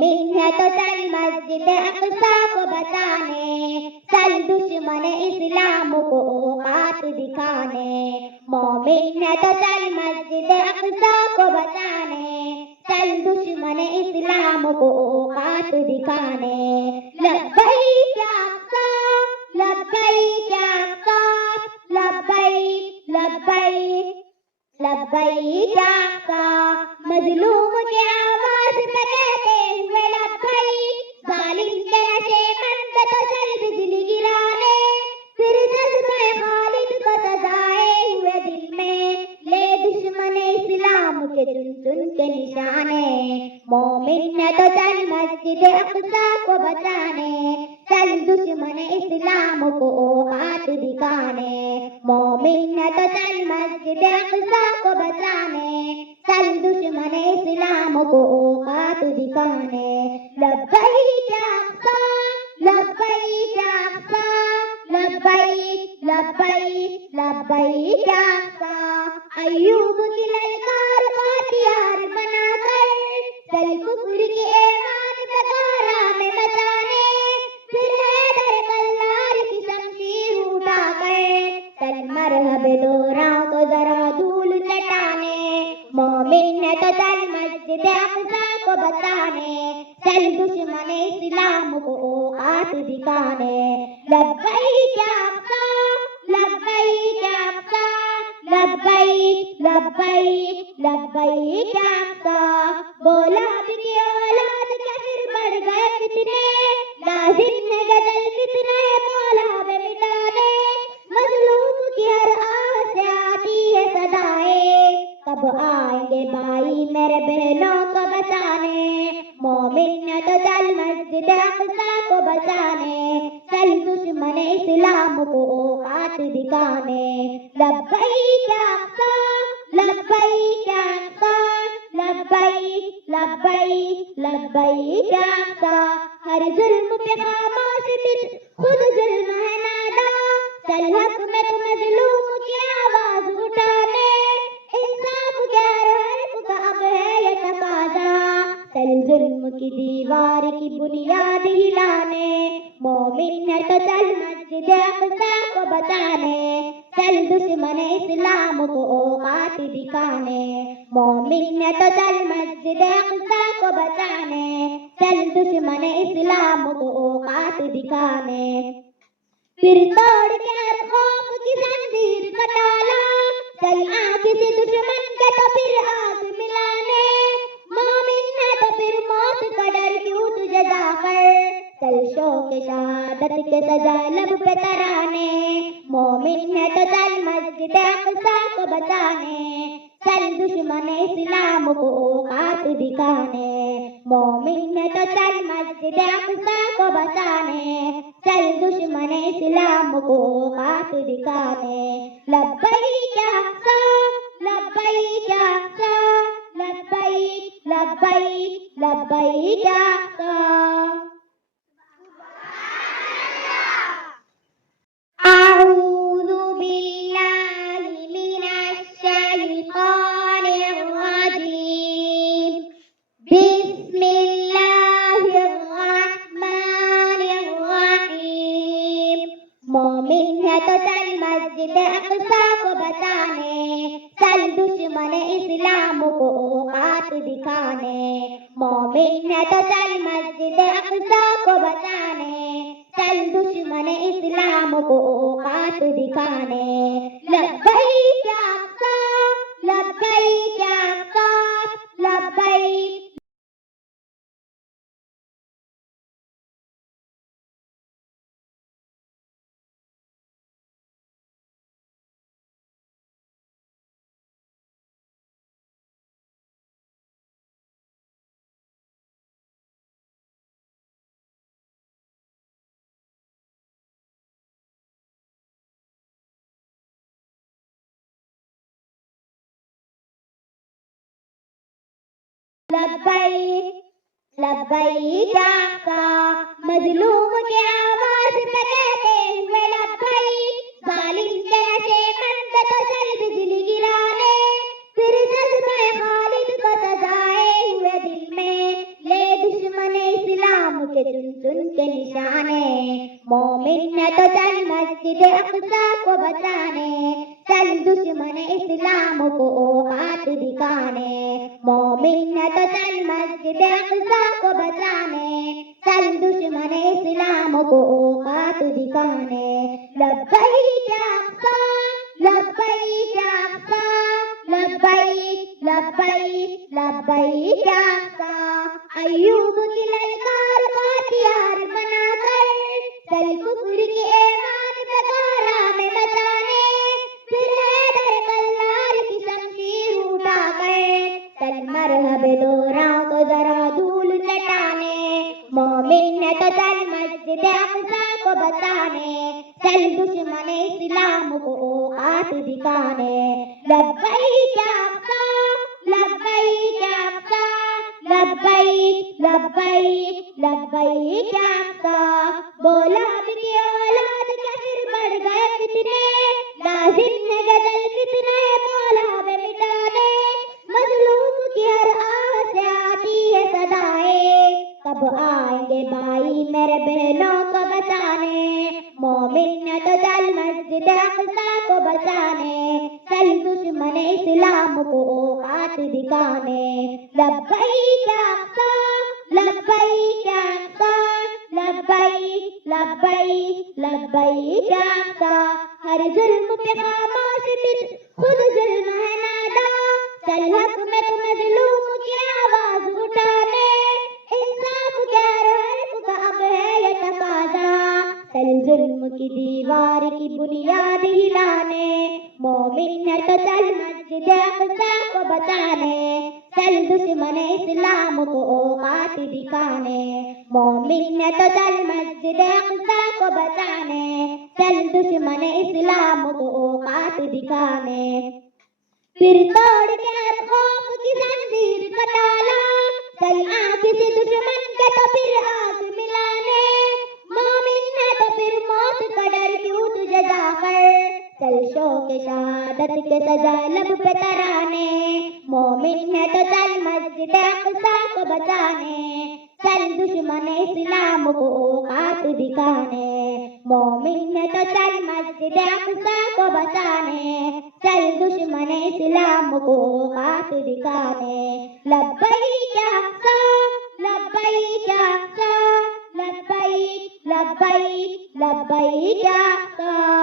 मोमिन है तो चल मस्जिद अक़सा को बचाने, चल दुश्मन इस्लाम को औकात दिखाने। मोमिन है तो चल मस्जिद अक़सा को बचाने, चल दुश्मन इस्लाम को औकात दिखाने। लब्बैक या अक़सा, लब्बैक या अक़सा, लब्बैक लब्बैक लब्बैक या अक़सा। मज़लूम की आवाज़ पे कहते हुए लब्बैक, ज़ालिम के नशेमंद पे तो चल बिजली गिराने, फिर जज़्बे खालिद को सजाए हुए दिल में ले दुश्मन इस्लाम के चुन चुन के निशाने। मोमिन है तो चल मस्जिद अक़सा को बचाने, चल दुश्मन इस्लाम को औकात दिखाने। मोमिन है तो चल मस्जिद अक़सा को बचाने, चल दुश्मन इस्लाम को औकात दिखाने। लब्बैक या अक़सा, लब्बैक या अक़सा, लब्बैक लब्बैक लब्बैक या अक़सा। अय्यूब की ललकार को हथियार बनाकर चल कुफ्र की ऐवान पे गारा में बचाने, फिर हैदर कल्लार की शमशीर उठाकर चल मरहबे दोरां को जरा धूल चटाने। मोमिन है तो चल मस्जिद अक़सा को बचाने, चल दुश्मन इस्लाम को औकात दिखाने। लब्बैक या अक़सा, लब्बैक या अक़सा, लब्बैक लब्बैक लब्बैक या अक़सा। बोला भी की औलाद क्या फिर बढ़ गए कितने, लाजिम है गजल कितना है मौला पे मिटाने। मज़लूम की हर आवाज़ से आती है सदाएं, कब आएंगे भाई मेरे बहनों को बचाने। मोमिन है तो चल मस्जिद अक़सा को बचाने, चल दुश्मन इस्लाम को औकात दिखाने। लब्बैक या अक़सा, लब्बैक या अक़सा, लब्बैक लब्बैक लब्बैक या अक़सा। हर जुल्म पे खामोश फिर खुद जुल्म है नादा, चल हक में तो मज़लूम की आवाज़ उठाने। इंसाफ के हर हर्फ का अब है ये तकाज़ा, चल जुल्म की दीवार की बुनियाद हिलाने। मोमिन है तो चल मस्जिद अक़सा को बचाने, चल दुश्मन इस्लाम को औकात दिखाने। मोमिन है तो चल मस्जिद अक़सा को बचाने, चल दुश्मन इस्लाम को औकात दिखाने। फिर तोड़ के हर खौफ की जंजीर का ताला, चल आँख से दुश्मन के तो फिर आँख मिलाने। मोमिन है तो फिर मौत का डर क्यों तुझे जाकर, चल शौक़ शहादत के सजा लब पे तराने। मोमिन है तो चल मस्जिद अक़सा को बचाने, चल दुश्मन इस्लाम को औकात दिखाने। मोमिन है तो चल मस्जिद अक़सा को बचाने, चल दुश्मन इस्लाम को औकात दिखाने। लब्बैक या अक़सा, लब्बैक या अक़सा, लब्बैक लब्बैक लब्बैक या अक़सा। अऊज़ु बिल्लाहि मिनश शैतानिर रजीम। बिस्मिल्लाहिर रहमानिर रहीम। मोमिन है तो चल मस्जिद अक़सा को बचाने, चल दुश्मन इस्लाम को औकात दिखाने। मोमिन है तो चल मस्जिद अक़सा को बचाने, चल दुश्मन इस्लाम को औकात दिखाने। लब्बैक या अक़सा, लब्बैक या अक़सा, लब्बैक। लब्बैक लब्बैक या अक़सा। मज़लूम की आवाज़ पे कहते हुए लब्बैक, ज़ालिम के नशेमंद पे तो चल बिजली गिराने, फिर जज़्बे खालिद को सजाए हुए दिल में ले दुश्मन के चुन चुन के निशाने, मोमिन है तो चल मस्जिद अक़सा को बचाने, चल दुश्मन इस्लाम को औकात दिखाने, मोमिन है तो चल मस्जिद अक़सा को बचाने, चल दुश्मन इस्लाम को औकात दिखाने। लब्बैक या अक़सा, लब्बैक या अक़सा, लब्बैक लब्बैक लब्बैक या अक़सा। अय्यूब की ललकार को हथियार बनाकर, चल कुफ्र के ऐवान पे गारा में बचाने, फिर हैदर कल्लार की शमशीर उठाकर, चल मरहब दोरां को जरा धूल चटाने, मोमिन है तो चल मस्जिद अक़सा को बचाने, चल दुश्मन इस्लाम को औकात दिखाने। लब्बैक या अक़सा, लब्बैक या अक़सा, लब्बैक लब्बैक लब्बैक या अक़सा। बोला की औलाद क्या फिर बढ़ गए कितने, लाजिम है गजल कितने मौला पे मिटाने, मजलूम की हर आह से आती है सदाएं, कब आएंगे भाई मेरे बहनों को बचाने, मोमिन है तो चल मस्जिद अक़सा को बचाने, चल दुश्मन इस्लाम को औकात दिखाने। लब्बैक या अक़सा, लब्बैक या अक़सा, लब्बैक लब्बैक लब्बैक या अक़सा। हर जुल्म पे खामोश फिर खुद जुल्म है नादा, चल हक में तुम मजलूम की आवाज उठाने, इंसाफ के हर का अब है ये तकाज़ा, चल जुल्म की दीवार की बुनियाद हिलाने, मोमिन है तो चल मस्जिद अक़सा को बचाने, चल दुश्मन इस्लाम को औकात दिखाने, मोमिन है तो चल मस्जिद अक़सा को बचाने, चल दुश्मन इस्लाम को औकात दिखाने। फिर तोड़ के हर खौफ की जंजीर का ताला, चल आँख से दुश्मन के तो फिर आँख मिलाने, मोमिन है तो फिर मौत का डर क्यों तुझे जाकर, चल शौक़ शहादत के सजा लब पे तराने, मोमिन है तो चल मस्जिद अक़सा को बचाने, चल दुश्मन इस्लाम को औकात दिखाने, मोमिन है तो चल मस्जिद अक़सा को बचाने, चल दुश्मन इस्लाम को औकात दिखाने। लब्बैक या अक़सा, लब्बैक या अक़सा, लब्बैक लब्बैक लब्बैक या अक़सा।